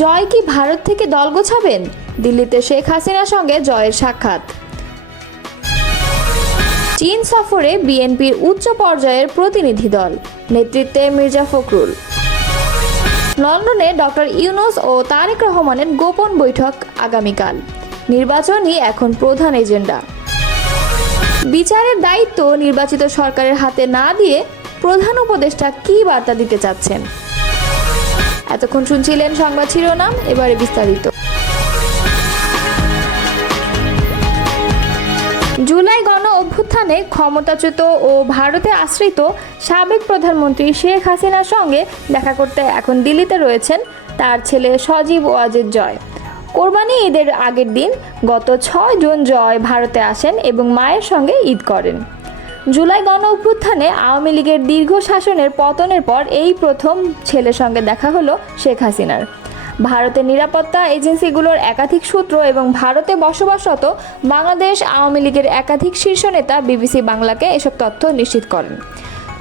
জয় কি ভারত থেকে দল গোছাবেন? দিল্লিতে শেখ হাসিনার সঙ্গে জয়ের সাক্ষাৎ। চীন সফরে বিএনপির উচ্চ পর্যায়ের প্রতিনিধি দল, নেতৃত্বে মির্জা ফখরুল। লন্ডনে ডক্টর ইউনূস ও তারেক রহমানের গোপন বৈঠক আগামীকাল। নির্বাচনই এখন প্রধান এজেন্ডা। বিচারের দায়িত্ব নির্বাচিত সরকারের হাতে না দিয়ে প্রধান উপদেষ্টা কী বার্তা দিতে চাচ্ছেন? এতক্ষণ শুনছিলেন সংবাদ শিরোনাম, এবারে বিস্তারিত। জুলাই গণ অভ্যুত্থানে ক্ষমতাচ্যুত ও ভারতে আশ্রিত সাবেক প্রধানমন্ত্রী শেখ হাসিনার সঙ্গে দেখা করতে এখন দিল্লিতে রয়েছেন তার ছেলে সজীব ওয়াজেদ জয়। কোরবানি ঈদের আগের দিন গত 6 জুন জয় ভারতে আসেন এবং মায়ের সঙ্গে ঈদ করেন। জুলাই গণ অভ্যুত্থানে আওয়ামী লীগের দীর্ঘ শাসনের পতনের পর এই প্রথম ছেলের সঙ্গে দেখা হলো শেখ হাসিনার। ভারতের নিরাপত্তা এজেন্সিগুলোর একাধিক সূত্র এবং ভারতে বসবাসরত বাংলাদেশ আওয়ামী লীগের একাধিক শীর্ষ নেতা বিবিসি বাংলাকে এসব তথ্য নিশ্চিত করেন।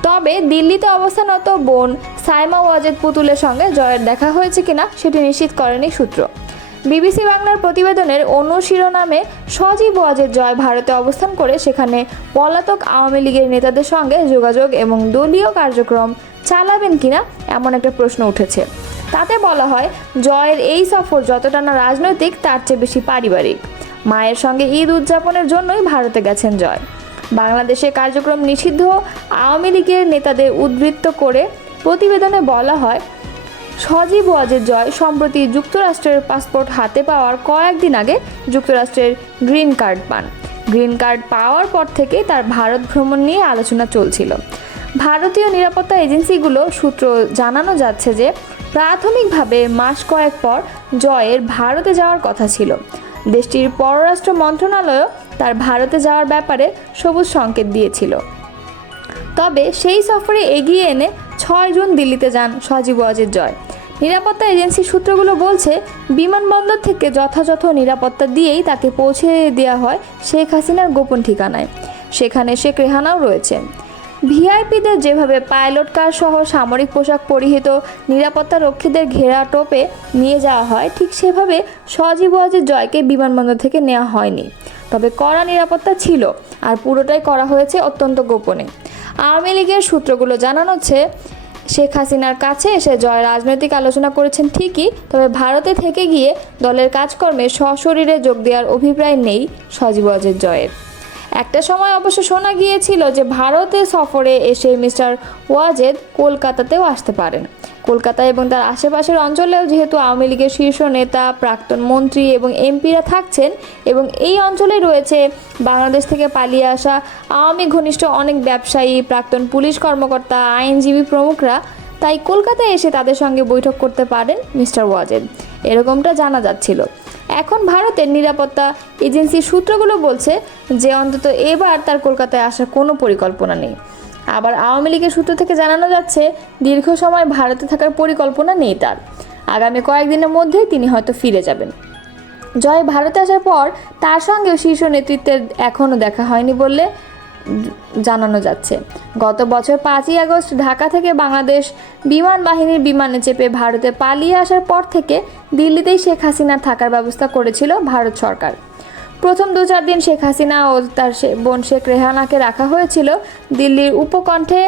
তবে দিল্লিতে অবস্থানরত বোন সাইমা ওয়াজেদ পুতুলের সঙ্গে জয়ের দেখা হয়েছে কিনা সেটি নিশ্চিত করেনি সূত্র। বিবিসি বাংলার প্রতিবেদনের অনুশিরোনামে সজীব ওয়াজেদ জয় ভারতে অবস্থান করে সেখানে পলাতক আওয়ামী লীগের নেতাদের সঙ্গে যোগাযোগ এবং দলীয় কার্যক্রম চালাবেন কিনা এমন একটা প্রশ্ন উঠেছে। তাতে বলা হয়, জয়ের এই সফর যতটা না রাজনৈতিক তার চেয়ে বেশি পারিবারিক। মায়ের সঙ্গে ঈদ উদযাপনের জন্যই ভারতে গেছেন জয়। বাংলাদেশে কার্যক্রম নিষিদ্ধ আওয়ামী লীগের নেতাদের উদ্ধৃত করে প্রতিবেদনে বলা হয়, সজীব ওয়াজেদ জয় সম্প্রতি যুক্তরাষ্ট্রের পাসপোর্ট হাতে পাওয়ার কয়েকদিন আগে যুক্তরাষ্ট্রের গ্রিন কার্ড পান। গ্রিন কার্ড পাওয়ার পর থেকে তার ভারত ভ্রমণ নিয়ে আলোচনা চলছিল। ভারতীয় নিরাপত্তা এজেন্সিগুলো সূত্র জানানো যাচ্ছে যে প্রাথমিকভাবে মাস কয়েক পর জয়ের ভারতে যাওয়ার কথা ছিল। দেশটির পররাষ্ট্র মন্ত্রণালয়ও তার ভারতে যাওয়ার ব্যাপারে সবুজ সংকেত দিয়েছিল। তবে সেই সফরে এগিয়ে এনে 6 জুন দিল্লিতে যান সজীব ওয়াজেদ জয়। নিরাপত্তা এজেন্সি সূত্রগুলো বলছে, বিমানবন্দর থেকে যথাযথ নিরাপত্তা দিয়েই তাকে পৌঁছে দেওয়া হয় শেখ হাসিনার গোপন ঠিকানায়। সেখানে শেখ রেহানাও রয়েছে। ভিআইপিদের যেভাবে পাইলট কার সহ সামরিক পোশাক পরিহিত নিরাপত্তা রক্ষীদের ঘেরা টোপে নিয়ে যাওয়া হয়, ঠিক সেভাবে সজীব ওয়াজেদ জয়কে বিমানবন্দর থেকে নেওয়া হয়নি। তবে কড়া নিরাপত্তা ছিল, আর পুরোটাই করা হয়েছে অত্যন্ত গোপনে। আওয়ামী লীগের সূত্রগুলো জানাচ্ছে, শেখ হাসিনার কাছে এসে জয় রাজনৈতিক আলোচনা করেছেন ঠিকই, তবে ভারতে থেকে গিয়ে দলের কাজকর্মে সশরীরে যোগ দেওয়ার অভিপ্রায় নেই সজীব ওয়াজেদ জয়ের। একটা সময় অবশ্য শোনা গিয়েছিল যে ভারতে সফরে এসে মিস্টার ওয়াজেদ কলকাতাতেও আসতে পারেন। কলকাতা এবং তার আশেপাশের অঞ্চলেও যেহেতু আওয়ামী লীগের শীর্ষ নেতা, প্রাক্তন মন্ত্রী এবং এমপিরা থাকছেন এবং এই অঞ্চলে রয়েছে বাংলাদেশ থেকে পালিয়ে আসা আওয়ামী ঘনিষ্ঠ অনেক ব্যবসায়ী, প্রাক্তন পুলিশ কর্মকর্তা, আইনজীবী প্রমুখরা, তাই কলকাতায় এসে তাদের সঙ্গে বৈঠক করতে পারেন মিস্টার ওয়াজেদ, এরকমটা জানা যাচ্ছিল। এখন ভারতের নিরাপত্তা এজেন্সির সূত্রগুলো বলছে যে অন্তত এবার তার কলকাতায় আসার কোনো পরিকল্পনা নেই। আবার আওয়ামী লীগের সূত্র থেকে জানানো যাচ্ছে দীর্ঘ সময় ভারতে থাকার পরিকল্পনা নেই তার। আগামী কয়েকদিনের মধ্যেই তিনি হয়তো ফিরে যাবেন। জয় ভারতে আসার পর তার সঙ্গেও শীর্ষ নেতৃত্বের এখনও দেখা হয়নি বলে জানানো যাচ্ছে। গত বছর 5ই আগস্ট ঢাকা থেকে বাংলাদেশ বিমান বাহিনীর বিমানে চেপে ভারতে পালিয়ে আসার পর থেকে দিল্লিতেই শেখ হাসিনার থাকার ব্যবস্থা করেছিল ভারত সরকার। প্রথম 2-4 দিন শেখ হাসিনা ও তার বোন শেখ রেহানাকে রাখা হয়েছিল দিল্লির উপকণ্ঠে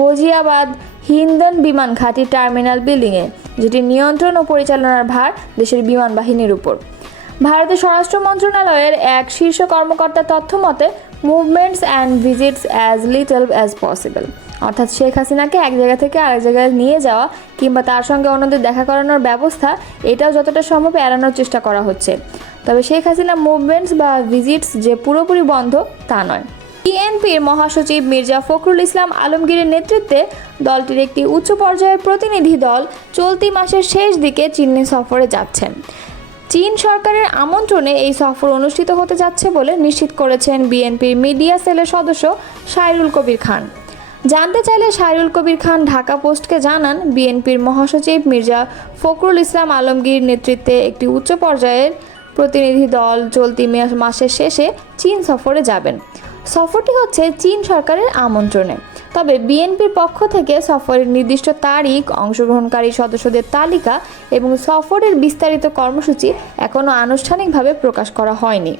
গজিয়াবাদ হিন্দন বিমান ঘাঁটি টার্মিনাল বিল্ডিংয়ে, যেটি নিয়ন্ত্রণ ও পরিচালনার ভার দেশের বিমান বাহিনীর উপর। ভারতের স্বরাষ্ট্র মন্ত্রণালয়ের এক শীর্ষ কর্মকর্তার তথ্য মতে, movements and visits as little as possible, অর্থাৎ শেখ হাসিনাকে এক জায়গা থেকে আরেক জায়গায় নিয়ে যাওয়া কিংবা তার সঙ্গে অন্যদের দেখা করানোর ব্যবস্থা, এটাও যতটা সম্ভব এড়ানোর চেষ্টা করা হচ্ছে। তবে শেখ হাসিনা মুভমেন্টস বা ভিজিটস যে পুরোপুরি বন্ধ তা নয়। বিএনপির মহাসচিব মির্জা ফখরুল ইসলাম আলমগীরের নেতৃত্বে দলটির একটি উচ্চ পর্যায়ের প্রতিনিধি দল চলতি মাসের শেষ দিকে চীন সফরে যাচ্ছেন। চীন সরকারের আমন্ত্রণে এই সফর অনুষ্ঠিত হতে যাচ্ছে বলে নিশ্চিত করেছেন বিএনপির মিডিয়া সেলের সদস্য সাইরুল কবির খান। জানতে চাইলে সাইরুল কবির খান ঢাকা পোস্টকে জানান, বিএনপির মহাসচিব মির্জা ফখরুল ইসলাম আলমগীর নেতৃত্বে একটি উচ্চ পর্যায়ের প্রতিনিধি দল চলতি মাসের শেষে চীন সফরে যাবেন। সফরটি হচ্ছে চীন সরকারের আমন্ত্রণে। তবে বিএনপির পক্ষ থেকে সফরের নির্দিষ্ট তারিখ, অংশগ্রহণকারী সদস্যদের তালিকা এবং সফরের বিস্তারিত কর্মসূচি এখনও আনুষ্ঠানিকভাবে প্রকাশ করা হয়নি।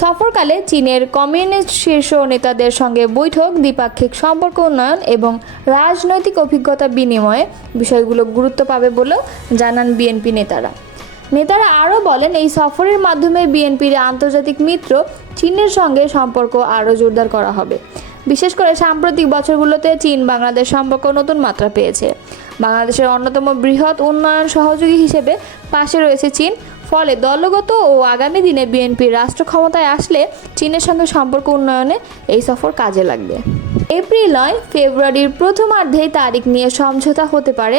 সফরকালে চীনের কমিউনিস্ট শীর্ষ নেতাদের সঙ্গে বৈঠক, দ্বিপাক্ষিক সম্পর্ক উন্নয়ন এবং রাজনৈতিক অভিজ্ঞতা বিনিময়ে বিষয়গুলো গুরুত্ব পাবে বলেও জানান বিএনপি নেতারা। আরও বলেন, এই সফরের মাধ্যমে বিএনপির আন্তর্জাতিক মিত্র চীনের সঙ্গে সম্পর্ক আরও জোরদার করা হবে। বিশেষ করে সাম্প্রতিক বছরগুলোতে চীন বাংলাদেশ সম্পর্ক নতুন মাত্রা পেয়েছে। বাংলাদেশের অন্যতম বৃহৎ উন্নয়ন সহযোগী হিসেবে পাশে রয়েছে চীন। ফলে দলগত ও আগামী দিনে বিএনপির রাষ্ট্র ক্ষমতায় আসলে চীনের সঙ্গে সম্পর্ক উন্নয়নে এই সফর কাজে লাগবে। এপ্রিল নয়, ফেব্রুয়ারির প্রথমার্ধেই তারিখ নিয়ে সমঝোতা হতে পারে।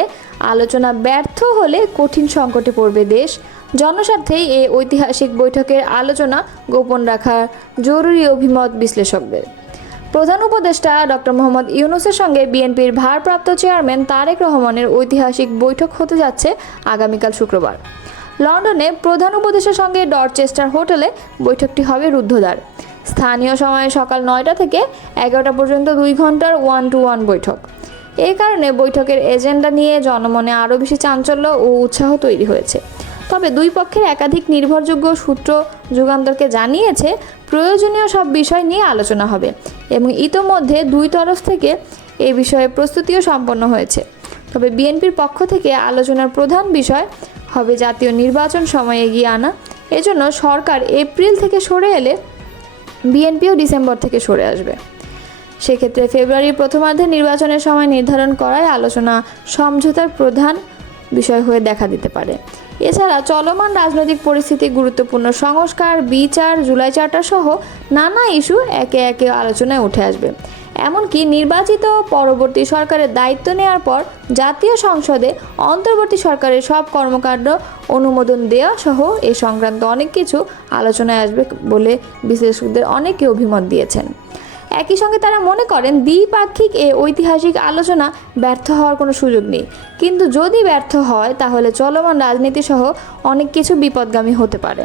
আলোচনা ব্যর্থ হলে কঠিন সংকটে পড়বে দেশ। জনস্বার্থেই এই ঐতিহাসিক বৈঠকের আলোচনা গোপন রাখার জরুরি অভিমত বিশ্লেষকদের। প্রধান উপদেষ্টা ডক্টর মোহাম্মদ ইউনূসের সঙ্গে বিএনপির ভারপ্রাপ্ত চেয়ারম্যান তারেক রহমানের ঐতিহাসিক বৈঠক হতে যাচ্ছে আগামীকাল শুক্রবার। লন্ডনে প্রধান উপদেষ্টার সঙ্গে ডরচেস্টার হোটেলে বৈঠকটি হবে রুদ্ধদ্বার। স্থানীয় সময়ে সকাল 9টা থেকে 11টা পর্যন্ত 2 ঘন্টার 1-to-1 বৈঠক। এই কারণে বৈঠকের এজেন্ডা নিয়ে জনমনে আরও বেশি চাঞ্চল্য ও উৎসাহ তৈরি হয়েছে। তবে দুই পক্ষের একাধিক নির্ভরযোগ্য সূত্র যুগান্তরকে জানিয়েছে, প্রয়োজনীয় সব বিষয় নিয়ে আলোচনা হবে এবং ইতোমধ্যে দুই তরফ থেকে এই বিষয়ে প্রস্তুতিও সম্পন্ন হয়েছে। তবে বিএনপির পক্ষ থেকে আলোচনার প্রধান বিষয় হবে জাতীয় নির্বাচন সময়ে এগিয়ে আনা। এজন্য সরকার এপ্রিল থেকে সরে এলে বিএনপিও ডিসেম্বর থেকে সরে আসবে। সেক্ষেত্রে ফেব্রুয়ারির প্রথমার্ধে নির্বাচনের সময় নির্ধারণ করায় আলোচনা সমঝোতার প্রধান বিষয় হয়ে দেখা দিতে পারে। এছাড়া চলমান রাজনৈতিক পরিস্থিতি, গুরুত্বপূর্ণ সংস্কার, বিচার, জুলাই চার্টার সহ নানা ইস্যু একে একে আলোচনায় উঠে আসবে। এমনকি নির্বাচিত পরবর্তী সরকারের দায়িত্ব নেওয়ার পর জাতীয় সংসদে অন্তর্বর্তী সরকারের সব কর্মকাণ্ড অনুমোদন দেওয়া সহ এ সংক্রান্ত অনেক কিছু আলোচনায় আসবে বলে বিশ্লেষকদের অনেকে অভিমত দিয়েছেন। একই সঙ্গে তারা মনে করেন, দ্বিপাক্ষিক এ ঐতিহাসিক আলোচনা ব্যর্থ হওয়ার কোনো সুযোগ নেই। কিন্তু যদি ব্যর্থ হয় তাহলে চলমান রাজনীতি সহ অনেক কিছু বিপদগামী হতে পারে।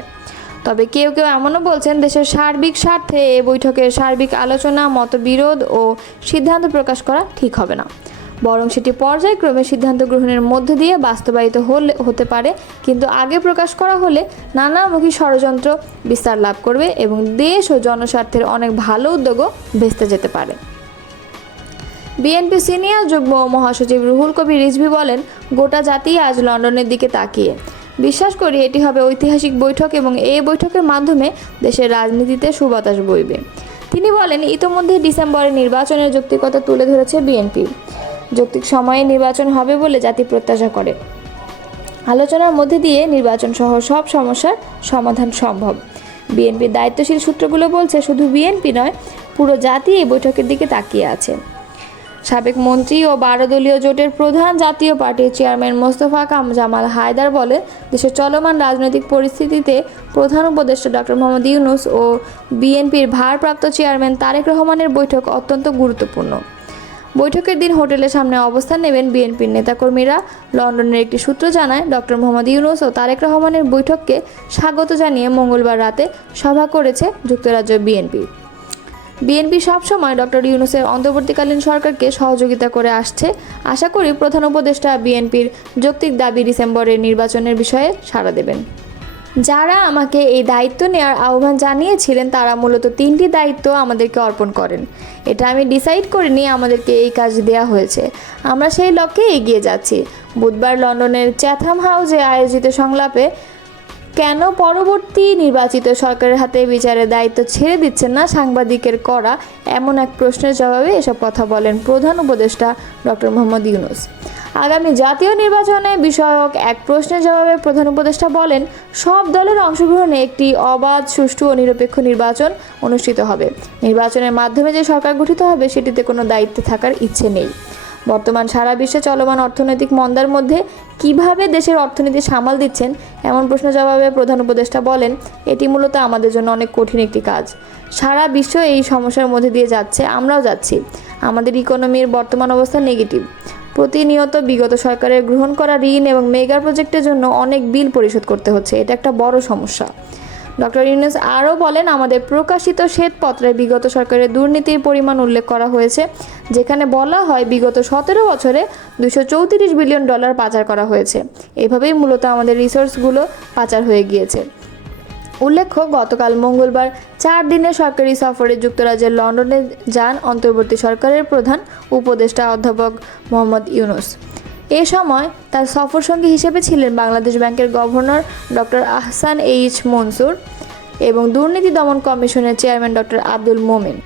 তবে কেউ কেউ এমনও বলছেন, দেশের সার্বিক স্বার্থে এ বৈঠকের সার্বিক আলোচনা, মতবিরোধ ও সিদ্ধান্ত প্রকাশ করা ঠিক হবে না, বরং সেটি পর্যায়ক্রমে সিদ্ধান্ত গ্রহণের মধ্য দিয়ে বাস্তবায়িত হতে পারে। কিন্তু আগে প্রকাশ করা হলে নানামুখী ষড়যন্ত্র বিস্তার লাভ করবে এবং দেশ ও জনস্বার্থের অনেক ভালো উদ্যোগও ভেস্তে যেতে পারে। বিএনপি সিনিয়র যুগ্ম মহাসচিব রুহুল কবির রিজভী বলেন, গোটা জাতি আজ লন্ডনের দিকে তাকিয়ে। বিশ্বাস করি এটি হবে ঐতিহাসিক বৈঠক এবং এই বৈঠকের মাধ্যমে দেশের রাজনীতিতে সুবাতাস বইবে। তিনি বলেন, ইতোমধ্যে ডিসেম্বরে নির্বাচনের যৌক্তিকতা তুলে ধরেছে বিএনপি। যৌক্তিক সময়ে নির্বাচন হবে বলে জাতি প্রত্যাশা করে। আলোচনার মধ্যে দিয়ে নির্বাচন সহ সব সমস্যার সমাধান সম্ভব। বিএনপির দায়িত্বশীল সূত্রগুলো বলছে, শুধু বিএনপি নয়, পুরো জাতি এই বৈঠকের দিকে তাকিয়ে আছে। সাবেক মন্ত্রী ও 12 দলীয় জোটের প্রধান জাতীয় পার্টির চেয়ারম্যান মোস্তফা জামাল হায়দার বলেন, দেশের চলমান রাজনৈতিক পরিস্থিতিতে প্রধান উপদেষ্টা ডক্টর মোহাম্মদ ইউনূস ও বিএনপির ভারপ্রাপ্ত চেয়ারম্যান তারেক রহমানের বৈঠক অত্যন্ত গুরুত্বপূর্ণ। বৈঠকের দিন হোটেলের সামনে অবস্থান নেবেন বিএনপির নেতাকর্মীরা। লন্ডনের একটি সূত্র জানায়, ডক্টর মোহাম্মদ ইউনূস ও তারেক রহমানের বৈঠককে স্বাগত জানিয়ে মঙ্গলবার রাতে সভা করেছে যুক্তরাজ্য বিএনপি। বিএনপি সবসময় ডক্টর ইউনূসের অন্তর্বর্তীকালীন সরকারকে সহযোগিতা করে আসছে। আশা করি প্রধান উপদেষ্টা বিএনপির যৌক্তিক দাবি ডিসেম্বরের নির্বাচনের বিষয়ে সাড়া দেবেন। যারা আমাকে এই দায়িত্ব নেওয়ার আহ্বান জানিয়েছিলেন তারা মূলত 3টি দায়িত্ব আমাদেরকে অর্পণ করেন। এটা আমি ডিসাইড করিনি, আমাদেরকে এই কাজ দেওয়া হয়েছে। আমরা সেই লক্ষ্যে এগিয়ে যাচ্ছি। বুধবার লন্ডনের চ্যাথাম হাউসে আয়োজিত সংলাপে কেন পরবর্তী নির্বাচিত সরকারের হাতে বিচারের দায়িত্ব ছেড়ে দিচ্ছেন না সাংবাদিকের করা এমন এক প্রশ্নের জবাবে এসব কথা বলেন প্রধান উপদেষ্টা ডক্টর মোহাম্মদ ইউনূস। আগামী জাতীয় নির্বাচনে বিষয়ক এক প্রশ্নের জবাবে প্রধান উপদেষ্টা বলেন, সব দলের অংশগ্রহণে একটি অবাধ, সুষ্ঠু ও নিরপেক্ষ নির্বাচন অনুষ্ঠিত হবে। নির্বাচনের মাধ্যমে যে সরকার গঠিত হবে সেটিতে কোনো দায়িত্বে থাকার ইচ্ছে নেই। বর্তমান সারা বিশ্বে চলমান অর্থনৈতিক মন্দার মধ্যে কিভাবে দেশের অর্থনীতি সামাল দিচ্ছেন এমন প্রশ্ন জবাবে প্রধান উপদেষ্টা বলেন, এটি মূলত আমাদের জন্য অনেক কঠিন একটি কাজ। সারা বিশ্ব এই সমস্যার মধ্যে দিয়ে যাচ্ছে, আমরাও যাচ্ছি। আমাদের ইকোনমির বর্তমান অবস্থা নেগেটিভ। প্রতিনিয়ত বিগত সরকারের গ্রহণ করা ঋণ এবং মেগা প্রজেক্টের জন্য অনেক বিল পরিশোধ করতে হচ্ছে। এটা একটা বড় সমস্যা। ডক্টর ইউনূস আরও বলেন, আমাদের প্রকাশিত শ্বেতপত্রে বিগত সরকারের দুর্নীতির পরিমাণ উল্লেখ করা হয়েছে, যেখানে বলা হয় বিগত 17 বছরে $234 বিলিয়ন পাচার করা হয়েছে। এভাবেই মূলত আমাদের রিসোর্সগুলো পাচার হয়ে গিয়েছে। উল্লেখ্য, গতকাল মঙ্গলবার 4 দিনের সরকারি সফরে যুক্তরাজ্যের লন্ডনে যান অন্তর্বর্তী সরকারের প্রধান উপদেষ্টা অধ্যাপক মোহাম্মদ ইউনূস। এ সময় তার সফরসঙ্গী হিসেবে ছিলেন বাংলাদেশ ব্যাংকের governor doctor Ahsan H Mansur এবং দুর্নীতি দমন কমিশনের চেয়ারম্যান ডক্টর আব্দুল মোমেন।